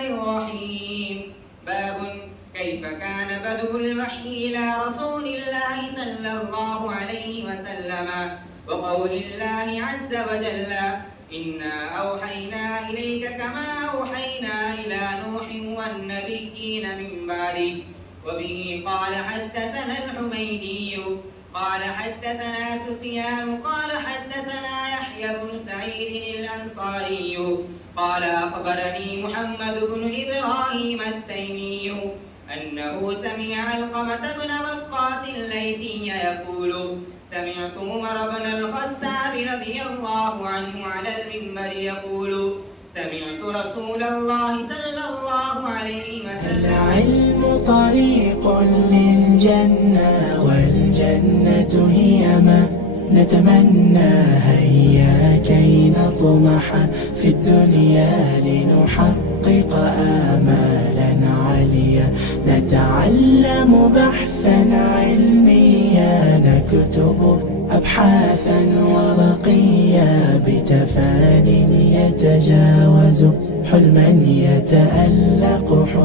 الرحمن الرحيم. باب كيف كان بدء الوحي إلى رسول الله صلى الله عليه وسلم، وقول الله عز وجل: إنا أوحينا إليك كما أوحينا إلى نوح والنبيين من بعده. وبه قال حدثنا الحميدي قال حدثنا سفيان قال حدثنا يحيى بن سعيد الأنصاري قال أخبرني محمد بن إبراهيم التيمي أنه سمع علقمة بن وقاص الليثي يقول: سمعت عمر بن الخطاب رضي الله عنه على المنبر يقول: سمعت رسول الله صلى الله عليه وسلم: العلم طريق للجنة والجنة هي ما نتمنى. هيا كي نطمح في الدنيا لنحقق آمالا عليا، نتعلم بحثا علميا، نكتب أبحاثا ورقيا، بتفان يتجاوز حلما يتألق حسنا.